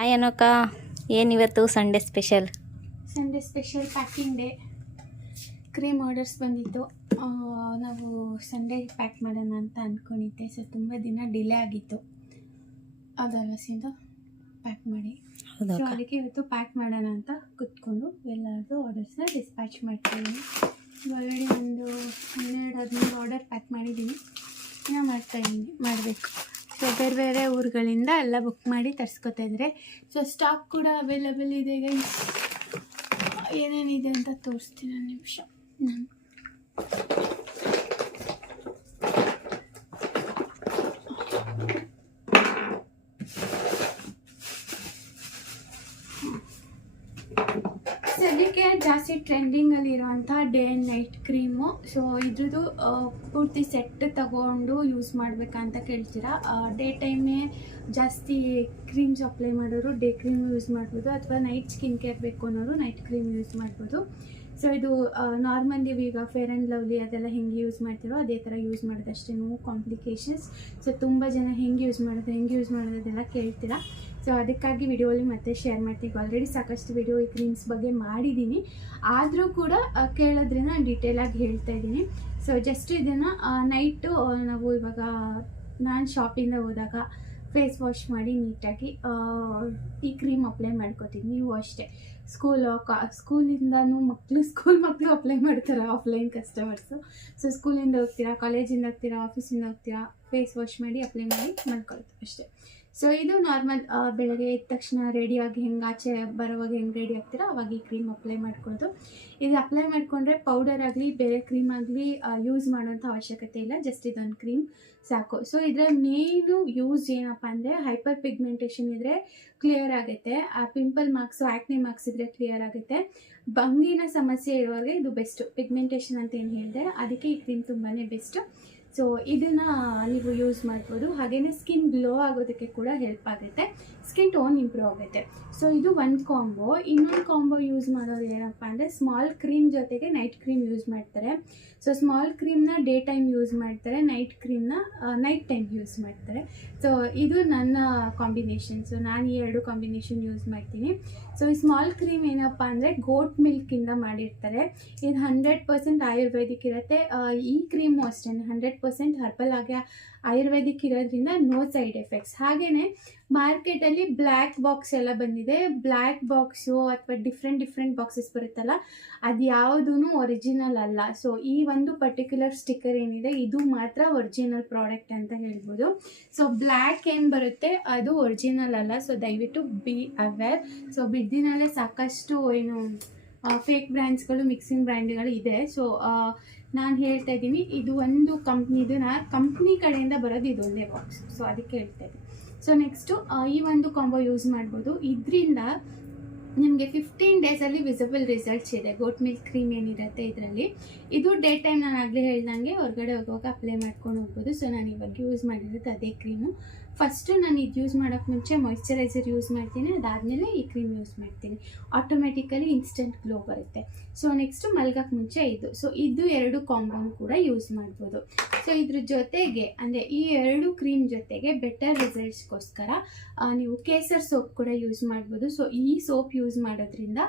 Hi ಏನೋಕ ಏನಿವತ್ತು Sunday special Sunday special packing day cream orders ಬಂದಿತ್ತು. ನಾವು ಸಂಡೇ ಪ್ಯಾಕ್ ಮಾಡೋಣ ಅಂತ ಅಂದ್ಕೊಂಡಿದ್ದೆ ಸೊ ತುಂಬ ದಿನ ಡಿಲೇ ಆಗಿತ್ತು. ಅದಲ್ಲ ಸಿಂದು ಪ್ಯಾಕ್ ಮಾಡಿ. ಸೊ ಅದಕ್ಕೆ ಇವತ್ತು ಪ್ಯಾಕ್ ಮಾಡೋಣ ಅಂತ ಕುತ್ಕೊಂಡು ಎಲ್ಲರದ್ದು ಆರ್ಡರ್ಸ್ನ ಡಿಸ್ಪ್ಯಾಚ್ ಮಾಡ್ತಾಯಿದ್ದೀನಿ ಆಲ್ರೆಡಿ ಒಂದು ಹನ್ನೆರಡು ಹದಿಮೂರು ಆರ್ಡರ್ ಪ್ಯಾಕ್ ಮಾಡಿದ್ದೀನಿ. ಇನ್ನೂ ಮಾಡ್ತಾಯಿದ್ದೀನಿ ಮಾಡಬೇಕು. ಸೊ ಬೇರೆ ಬೇರೆ ಊರುಗಳಿಂದ ಎಲ್ಲ ಬುಕ್ ಮಾಡಿ ತರಿಸ್ಕೊತಾ ಇದ್ದಾರೆ ಸೊ ಸ್ಟಾಕ್ ಕೂಡ ಅವೈಲಬಲ್ ಇದೆ ಏನೇನಿದೆ ಅಂತ ತೋರಿಸ್ತೀನಿ ನಿಮಿಷ. ನಾನು ಸದ್ಯಕ್ಕೆ ಜಾಸ್ತಿ ಟ್ರೆಂಡಿಂಗಲ್ಲಿ ಇರುವಂಥ day and night cream so ಇದ್ರದ್ದು ಪೂರ್ತಿ ಸೆಟ್ ತಗೊಂಡು ಯೂಸ್ ಮಾಡಬೇಕಂತ ಕೇಳ್ತೀರಾ? ಡೇ ಟೈಮೇ ಜಾಸ್ತಿ ಕ್ರೀಮ್ಸ್ ಅಪ್ಲೈ ಮಾಡೋರು ಡೇ ಕ್ರೀಮ್ ಯೂಸ್ ಮಾಡ್ಬೋದು, ಅಥವಾ ನೈಟ್ ಸ್ಕಿನ್ ಕೇರ್ ಬೇಕು ಅನ್ನೋರು ನೈಟ್ ಕ್ರೀಮ್ ಯೂಸ್ ಮಾಡ್ಬೋದು. ಸೊ ಇದು ನಾರ್ಮಲಿ ಈಗ ಫೇರ್ ಆ್ಯಂಡ್ ಲವ್ಲಿ ಅದೆಲ್ಲ ಹೆಂಗೆ ಯೂಸ್ ಮಾಡ್ತೀರೋ ಅದೇ ಥರ ಯೂಸ್ ಮಾಡೋದಷ್ಟೇ ನೋ ಕಾಂಪ್ಲಿಕೇಶನ್ಸ್ ಸೊ ತುಂಬ ಜನ ಹೆಂಗೆ ಯೂಸ್ ಮಾಡೋದು, ಹೆಂಗೆ ಯೂಸ್ ಮಾಡೋದು ಅದೆಲ್ಲ ಕೇಳ್ತೀರಾ? ಸೊ ಅದಕ್ಕಾಗಿ ವಿಡಿಯೋಲಿ ಮತ್ತೆ ಶೇರ್ ಮಾಡ್ತೀವಿ. ಆಲ್ರೆಡಿ ಸಾಕಷ್ಟು ವಿಡಿಯೋ ಈ ಕ್ರೀಮ್ಸ್ ಬಗ್ಗೆ ಮಾಡಿದ್ದೀನಿ. ಆದರೂ ಕೂಡ ಕೇಳೋದ್ರಿಂದ ನಾನು ಡೀಟೇಲಾಗಿ ಹೇಳ್ತಾ ಇದ್ದೀನಿ. ಸೊ ಜಸ್ಟ್ ಇದನ್ನು ನೈಟು ನಾವು ಇವಾಗ, ನಾನು ಶಾಪಿಂದ ಹೋದಾಗ ಫೇಸ್ ವಾಶ್ ಮಾಡಿ ನೀಟಾಗಿ ಈ ಕ್ರೀಮ್ ಅಪ್ಲೈ ಮಾಡ್ಕೋತೀನಿ ನೀವು ಅಷ್ಟೇ. ಸ್ಕೂಲ್ ಕಾ ಸ್ಕೂಲಿಂದನೂ ಮಕ್ಕಳು ಸ್ಕೂಲ್ ಮಕ್ಕಳು ಅಪ್ಲೈ ಮಾಡ್ತಾರೆ ಆಫ್ಲೈನ್ ಕಸ್ಟಮರ್ಸು ಸೊ ಸ್ಕೂಲಿಂದ ಹೋಗ್ತೀರಾ ಕಾಲೇಜಿಂದ ಹೋಗ್ತೀರಾ ಆಫೀಸಿಂದ ಹೋಗ್ತೀರಾ ಫೇಸ್ ವಾಶ್ ಮಾಡಿ ಅಪ್ಲೈ ಮಾಡಿ ಮಾಡ್ಕೊಳ್ತೀವಿ ಅಷ್ಟೇ. ಸೊ ಇದು ನಾರ್ಮಲ್ ಬೆಳಗ್ಗೆ ಎದ್ದ ತಕ್ಷಣ ರೆಡಿಯಾಗಿ ಹೆಂಗೆ ಆಚೆ ಬರೋವಾಗ ಹೆಂಗೆ ರೆಡಿ ಆಗ್ತೀರಾ ಅವಾಗ ಈ ಕ್ರೀಮ್ ಅಪ್ಲೈ ಮಾಡ್ಕೊಳ್ಳೋದು ಇದು ಅಪ್ಲೈ ಮಾಡಿಕೊಂಡ್ರೆ ಪೌಡರ್ ಆಗಲಿ, ಬೇರೆ ಕ್ರೀಮ್ ಆಗಲಿ ಯೂಸ್ ಮಾಡೋಂಥ ಅವಶ್ಯಕತೆ ಇಲ್ಲ. ಜಸ್ಟ್ ಇದೊಂದು ಕ್ರೀಮ್ ಸಾಕು. ಸೊ ಇದರ ಮೇಯ್ನು ಯೂಸ್ ಏನಪ್ಪ ಅಂದರೆ ಹೈಪರ್ ಪಿಗ್ಮೆಂಟೇಷನ್ ಇದ್ದರೆ ಕ್ಲಿಯರ್ ಆಗುತ್ತೆ. ಆ ಪಿಂಪಲ್ ಮಾರ್ಕ್ಸು ಆ್ಯಕ್ನಿ ಮಾರ್ಕ್ಸ್ ಇದ್ದರೆ ಕ್ಲಿಯರ್ ಆಗುತ್ತೆ. ಬಂಗಿನ ಸಮಸ್ಯೆ ಇರೋರಿಗೆ ಇದು ಬೆಸ್ಟು ಪಿಗ್ಮೆಂಟೇಷನ್ ಅಂತ ಏನು ಹೇಳಿದೆ, ಅದಕ್ಕೆ ಈ ಕ್ರೀಮ್ ತುಂಬಾ ಬೆಸ್ಟು ಸೊ ಇದನ್ನು ನೀವು ಯೂಸ್ ಮಾಡ್ಬೋದು. ಹಾಗೆಯೇ ಸ್ಕಿನ್ ಗ್ಲೋ ಆಗೋದಕ್ಕೆ ಕೂಡ ಹೆಲ್ಪ್ ಆಗುತ್ತೆ. ಸ್ಕಿನ್ ಟೋನ್ ಇಂಪ್ರೂವ್ ಆಗುತ್ತೆ. ಸೊ ಇದು ಒಂದು ಕಾಂಬೋ ಇನ್ನೊಂದು ಕಾಂಬೋ ಯೂಸ್ ಮಾಡೋದು ಏನಪ್ಪ ಅಂದರೆ ಸ್ಮಾಲ್ ಕ್ರೀಮ್ ಜೊತೆಗೆ ನೈಟ್ ಕ್ರೀಮ್ ಯೂಸ್ ಮಾಡ್ತಾರೆ. ಸೊ ಸ್ಮಾಲ್ ಕ್ರೀಮ್ನ ಡೇ ಟೈಮ್ ಯೂಸ್ ಮಾಡ್ತಾರೆ ನೈಟ್ ಕ್ರೀಮ್ನ ನೈಟ್ ಟೈಮ್ ಯೂಸ್ ಮಾಡ್ತಾರೆ. ಸೊ ಇದು ನನ್ನ ಕಾಂಬಿನೇಷನ್ ಸೊ ನಾನು ಈ ಎರಡು ಕಾಂಬಿನೇಷನ್ ಯೂಸ್ ಮಾಡ್ತೀನಿ. ಸೊ ಈ ಸ್ಮಾಲ್ ಕ್ರೀಮ್ ಏನಪ್ಪ ಅಂದರೆ ಗೋಟ್ ಮಿಲ್ಕಿಂದ ಮಾಡಿರ್ತಾರೆ. ಇದು ಹಂಡ್ರೆಡ್ ಪರ್ಸೆಂಟ್ ಆಯುರ್ವೇದಿಕ್ ಇರುತ್ತೆ. ಈ ಕ್ರೀಮು ಅಷ್ಟೇ ಹಂಡ್ರೆಡ್ ಪರ್ಸೆಂಟ್ ಹರ್ಬಲ್ ಆಗಿ ಆಯುರ್ವೇದಿಕ್ ಇರೋದ್ರಿಂದ ನೋ ಸೈಡ್ ಎಫೆಕ್ಟ್ಸ್ ಹಾಗೆಯೇ ಮಾರ್ಕೆಟಲ್ಲಿ ಬ್ಲ್ಯಾಕ್ ಬಾಕ್ಸ್ ಎಲ್ಲ ಬಂದಿದೆ. ಬ್ಲ್ಯಾಕ್ ಬಾಕ್ಸು ಅಥವಾ ಡಿಫ್ರೆಂಟ್ ಡಿಫ್ರೆಂಟ್ ಬಾಕ್ಸಸ್ ಬರುತ್ತಲ್ಲ, ಅದು ಯಾವುದೂ ಒರಿಜಿನಲ್ ಅಲ್ಲ. ಸೊ, ಈ ಒಂದು ಪರ್ಟಿಕ್ಯುಲರ್ ಸ್ಟಿಕ್ಕರ್ ಏನಿದೆ, ಇದು ಮಾತ್ರ ಒರಿಜಿನಲ್ ಪ್ರಾಡಕ್ಟ್ ಅಂತ ಹೇಳ್ಬೋದು. ಸೊ, ಬ್ಲ್ಯಾಕ್ ಏನು ಬರುತ್ತೆ, ಅದು ಒರಿಜಿನಲ್ ಅಲ್ಲ. ಸೊ, ದಯವಿಟ್ಟು ಬಿ ಅವೇರ್. ಸೊ, ಬಿದ್ದಿನಲ್ಲೇ ಸಾಕಷ್ಟು ಏನು ಫೇಕ್ ಬ್ರ್ಯಾಂಡ್ಸ್ಗಳು ಮಿಕ್ಸಿಂಗ್ ಬ್ರ್ಯಾಂಡ್ಗಳು ಇದೆ. ಸೊ ನಾನು ಹೇಳ್ತಾ ಇದ್ದೀನಿ, ಇದು ಒಂದು ಕಂಪ್ನಿದು, ನಾ, ಕಂಪ್ನಿ ಕಡೆಯಿಂದ ಬರೋದು ಇದೊಂದೇ ಬಾಕ್ಸ್ ಸೊ, ಅದಕ್ಕೆ ಹೇಳ್ತಾ ಇದ್ದೀನಿ. ಸೊ ನೆಕ್ಸ್ಟು ಈ ಒಂದು ಕಾಂಬೋ ಯೂಸ್ ಮಾಡ್ಬೋದು. ಇದರಿಂದ ನಿಮಗೆ ಫಿಫ್ಟೀನ್ ಡೇಸಲ್ಲಿ ವಿಸಿಬಲ್ ರಿಸಲ್ಟ್ಸ್ ಇದೆ. ಗೋಟ್ ಮಿಲ್ಕ್ ಕ್ರೀಮ್ ಏನಿರುತ್ತೆ ಇದರಲ್ಲಿ. ಇದು ಡೇ ಟೈಮ್ ನಾನು ಆಗಲೇ ಹೇಳ್ದಂಗೆ ಹೊರಗಡೆ ಹೋಗುವಾಗ ಅಪ್ಲೈ ಮಾಡ್ಕೊಂಡು ಹೋಗ್ಬೋದು. ಸೊ ನಾನು ಇವಾಗ ಯೂಸ್ ಮಾಡಿರೋದು ಅದೇ ಕ್ರೀಮು ಫಸ್ಟು ನಾನು ಇದು ಯೂಸ್ ಮಾಡೋಕ್ಕೆ ಮುಂಚೆ ಮಾಯಿಶ್ಚರೈಸರ್ ಯೂಸ್ ಮಾಡ್ತೀನಿ, ಅದಾದಮೇಲೆ ಈ ಕ್ರೀಮ್ ಯೂಸ್ ಮಾಡ್ತೀನಿ. ಆಟೋಮೆಟಿಕಲಿ ಇನ್ಸ್ಟೆಂಟ್ ಗ್ಲೋ ಬರುತ್ತೆ. ಸೊ ನೆಕ್ಸ್ಟು ಮಲ್ಗಕ್ಕೆ ಮುಂಚೆ ಇದು. ಸೊ ಇದು ಎರಡು ಕಾಂಬೋನ್ ಕೂಡ ಯೂಸ್ ಮಾಡ್ಬೋದು. ಸೊ ಇದ್ರ ಜೊತೆಗೆ, ಅಂದರೆ ಈ ಎರಡು ಕ್ರೀಮ್ ಜೊತೆಗೆ ಬೆಟರ್ ರಿಸಲ್ಟ್ಸ್ಗೋಸ್ಕರ ನೀವು ಕೇಸರ್ ಸೋಪ್ ಕೂಡ ಯೂಸ್ ಮಾಡ್ಬೋದು. ಸೊ ಈ ಸೋಪ್ ಯೂಸ್ ಮಾಡೋದ್ರಿಂದ,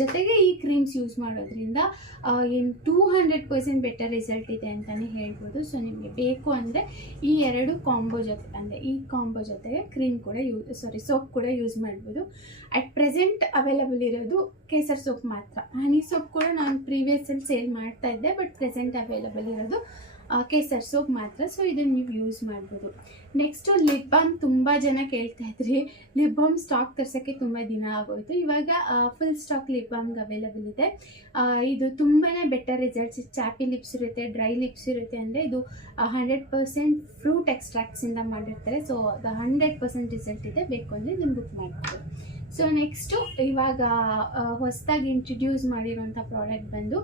ಜೊತೆಗೆ ಈ ಕ್ರೀಮ್ಸ್ ಯೂಸ್ ಮಾಡೋದ್ರಿಂದ ಏನು two hundred percent better result ಇದೆ ಅಂತಲೇ ಹೇಳ್ಬೋದು. ಸೊ ನಿಮಗೆ ಬೇಕು ಅಂದರೆ ಈ ಎರಡು ಕಾಂಬೋ ಜೊತೆ, ಅಂದರೆ ಈ ಕಾಂಬೋ ಜೊತೆಗೆ ಕ್ರೀಮ್ ಕೂಡ ಯೂ ಸಾರಿ ಸೋಪ್ ಕೂಡ ಯೂಸ್ ಮಾಡ್ಬೋದು. ಅಟ್ ಪ್ರೆಸೆಂಟ್ ಅವೈಲಬಲ್ ಇರೋದು ಕೇಸರ್ ಸೋಪ್ ಮಾತ್ರ. ಹನಿ ಸೋಪ್ ಕೂಡ ನಾನು ಪ್ರೀವಿಯಸ್ಸಲ್ಲಿ ಸೇಲ್ ಮಾಡ್ತಾ ಇದ್ದೆ ಬಟ್ ಪ್ರೆಸೆಂಟ್ ಅವೈಲಬಲ್ ಇರೋದು ಕೇಸರ್ ಸೋಪ್ ಮಾತ್ರ. ಸೊ ಇದನ್ನು ನೀವು ಯೂಸ್ ಮಾಡ್ಬೋದು. ನೆಕ್ಸ್ಟು ಲಿಪ್ ಬಾಮ್ ತುಂಬ ಜನ ಕೇಳ್ತಾ ಇದ್ರಿ. ಲಿಪ್ ಬಾಮ್ ಸ್ಟಾಕ್ ತರ್ಸೋಕ್ಕೆ ತುಂಬ ದಿನ ಆಗೋಯಿತು. ಇವಾಗ ಫುಲ್ ಸ್ಟಾಕ್ ಲಿಪ್ ಬಾಮ್ಗೆ ಅವೈಲಬಲ್ ಇದೆ. ಇದು ತುಂಬಾ ಬೆಟರ್ ರಿಸಲ್ಟ್ಸ್ ಚಾಪಿ ಲಿಪ್ಸ್ ಇರುತ್ತೆ ಡ್ರೈ ಲಿಪ್ಸ್ ಇರುತ್ತೆ ಅಂದರೆ ಇದು ಹಂಡ್ರೆಡ್ ಪರ್ಸೆಂಟ್ ಫ್ರೂಟ್ ಎಕ್ಸ್ಟ್ರಾಕ್ಟ್ಸಿಂದ ಮಾಡಿರ್ತಾರೆ. ಸೊ ಅದು ಹಂಡ್ರೆಡ್ ಪರ್ಸೆಂಟ್ ರಿಸಲ್ಟ್ ಇದೆ. ಬೇಕು ಅಂದರೆ ಇದನ್ನು ಬುಕ್ ಮಾಡ್ಬೋದು. ಸೊ ನೆಕ್ಸ್ಟು ಇವಾಗ ಹೊಸದಾಗಿ ಇಂಟ್ರಡ್ಯೂಸ್ ಮಾಡಿರುವಂಥ ಪ್ರಾಡಕ್ಟ್ ಬಂದು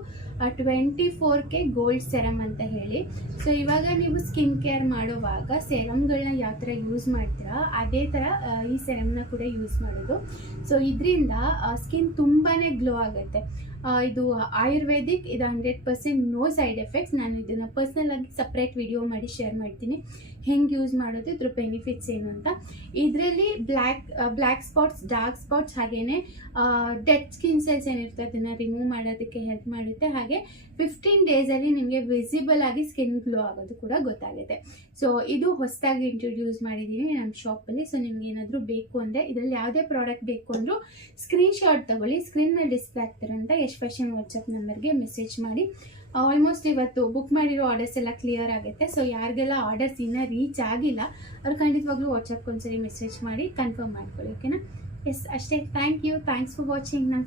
twenty four K gold serum ಅಂತ ಹೇಳಿ. ಸೊ ಇವಾಗ ನೀವು ಸ್ಕಿನ್ ಕೇರ್ ಮಾಡುವಾಗ ಸೆರಮ್ಗಳನ್ನ ಯಾವ ಥರ ಯೂಸ್ ಮಾಡ್ತೀರಾ, ಅದೇ ಥರ ಈ ಸೆರಮ್ನ ಕೂಡ ಯೂಸ್ ಮಾಡೋದು. ಸೊ ಇದರಿಂದ ಸ್ಕಿನ್ ತುಂಬಾ ಗ್ಲೋ ಆಗುತ್ತೆ. ಇದು ಆಯುರ್ವೇದಿಕ್, ಇದು hundred percent no side effects. ನಾನು ಇದನ್ನು ಪರ್ಸ್ನಲ್ ಆಗಿ ಸಪ್ರೇಟ್ ವಿಡಿಯೋ ಮಾಡಿ ಶೇರ್ ಮಾಡ್ತೀನಿ. ಹೆಂಗೆ ಯೂಸ್ ಮಾಡೋದು, ಇದ್ರ ಬೆನಿಫಿಟ್ಸ್ ಏನು ಅಂತ. ಇದರಲ್ಲಿ black black spots dark spots ಹಾಗೆಯೇ ಡೆಡ್ ಸ್ಕಿನ್ ಸೆಲ್ಸ್ ಏನಿರುತ್ತೆ ಅದನ್ನು ರಿಮೂವ್ ಮಾಡೋದಕ್ಕೆ ಹೆಲ್ಪ್ ಮಾಡುತ್ತೆ. ಹಾಗೆ ಫಿಫ್ಟೀನ್ ಡೇಸಲ್ಲಿ ನಿಮಗೆ ವಿಸಿಬಲ್ ಆಗಿ ಸ್ಕಿನ್ ಗ್ಲೋ ಆಗೋದು ಕೂಡ ಗೊತ್ತಾಗುತ್ತೆ. ಸೊ ಇದು ಹೊಸದಾಗಿ ಇಂಟ್ರೊಡ್ಯೂಸ್ ಮಾಡಿದ್ದೀನಿ ನಮ್ಮ ಶಾಪಲ್ಲಿ ಸೊ ನಿಮ್ಗೆ ಏನಾದರೂ ಬೇಕು ಅಂದರೆ ಇದರಲ್ಲಿ ಯಾವುದೇ ಪ್ರಾಡಕ್ಟ್ ಬೇಕು ಅಂದರೂ ಸ್ಕ್ರೀನ್ಶಾಟ್ ತಗೊಳ್ಳಿ. ಸ್ಕ್ರೀನ್ ಮೇಲೆ ಡಿಸ್ಪ್ಲೇ ಆಗ್ತಿರೋಂಥ ಯಶ್ ಫ್ಯಾಷನ್ ವಾಟ್ಸಪ್ ನಂಬರ್ಗೆ ಮೆಸೇಜ್ ಮಾಡಿ. ಆಲ್ಮೋಸ್ಟ್ ಇವತ್ತು ಬುಕ್ ಮಾಡಿರೋ ಆರ್ಡರ್ಸ್ ಎಲ್ಲ ಕ್ಲಿಯರ್ ಆಗುತ್ತೆ ಸೊ ಯಾರಿಗೆಲ್ಲ ಆರ್ಡರ್ಸ್ ಇನ್ನೂ ರೀಚ್ ಆಗಿಲ್ಲ, ಅವ್ರು ಖಂಡಿತವಾಗ್ಲೂ ವಾಟ್ಸಪ್ಗೆ ಒಂದ್ಸರಿ ಮೆಸೇಜ್ ಮಾಡಿ ಕನ್ಫರ್ಮ್ ಮಾಡ್ಕೊಳ್ಳಿ ಓಕೆನಾ ಎಸ್ ಅಷ್ಟೇ. Thank you thanks for watching ನನ್ನ